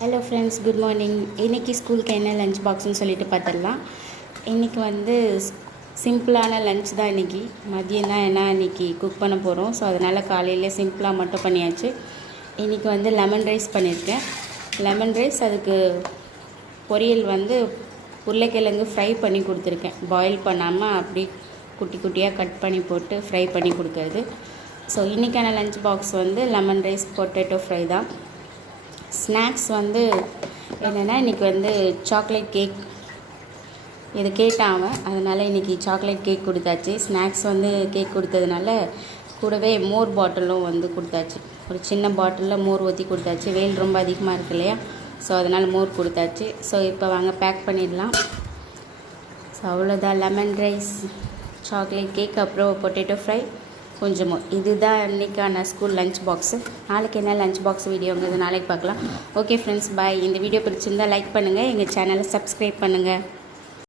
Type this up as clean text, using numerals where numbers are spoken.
Hello friends, good morning. இன்றைக்கி ஸ்கூலுக்கு என்ன லஞ்ச் பாக்ஸ்னு சொல்லிட்டு பார்த்துடலாம். இன்றைக்கி வந்து சிம்பிளான லஞ்ச் தான். இன்றைக்கி மதியம் தான் என்ன இன்றைக்கி குக் பண்ண போகிறோம். ஸோ அதனால் காலையில் சிம்பிளாக மட்டும் பண்ணியாச்சு. இன்றைக்கி வந்து லெமன் ரைஸ் பண்ணியிருக்கேன். லெமன் ரைஸ், அதுக்கு பொரியல் வந்து உருளைக்கிழங்கு ஃப்ரை பண்ணி கொடுத்துருக்கேன். பாயில் பண்ணாமல் அப்படி குட்டி குட்டியாக கட் பண்ணி போட்டு ஃப்ரை பண்ணி கொடுக்குறது. ஸோ இன்றைக்கான லஞ்ச் பாக்ஸ் வந்து லெமன் ரைஸ், பொட்டேட்டோ ஃப்ரை தான். ஸ்நாக்ஸ் வந்து என்னென்னா, இன்றைக்கி வந்து சாக்லேட் கேக் இது கேட்டான், அதனால் இன்றைக்கி சாக்லேட் கேக் கொடுத்தாச்சு. ஸ்நாக்ஸ் வந்து கேக் கொடுத்ததுனால கூடவே மோர் பாட்டிலும் வந்து கொடுத்தாச்சு. ஒரு சின்ன பாட்டிலில் மோர் ஊற்றி கொடுத்தாச்சு. வெயில் ரொம்ப அதிகமாக இருக்கு இல்லையா, ஸோ அதனால் மோர் கொடுத்தாச்சு. ஸோ இப்போ வாங்க பேக் பண்ணிடலாம். ஸோ அவ்வளோதான், லெமன் ரைஸ், சாக்லேட் கேக், அப்புறம் பொட்டேட்டோ ஃப்ரை, கொஞ்சமோ. இதுதான் இன்றைக்கான ஸ்கூல் லஞ்ச் பாக்ஸு. நாளைக்கு என்ன லஞ்ச் பாக்ஸ் வீடியோங்கிறது நாளைக்கு பார்க்கலாம். ஓகே ஃப்ரெண்ட்ஸ், பாய். இந்த வீடியோ பிடிச்சிருந்தால் லைக் பண்ணுங்கள், எங்கள் சேனலை சப்ஸ்கிரைப் பண்ணுங்கள்.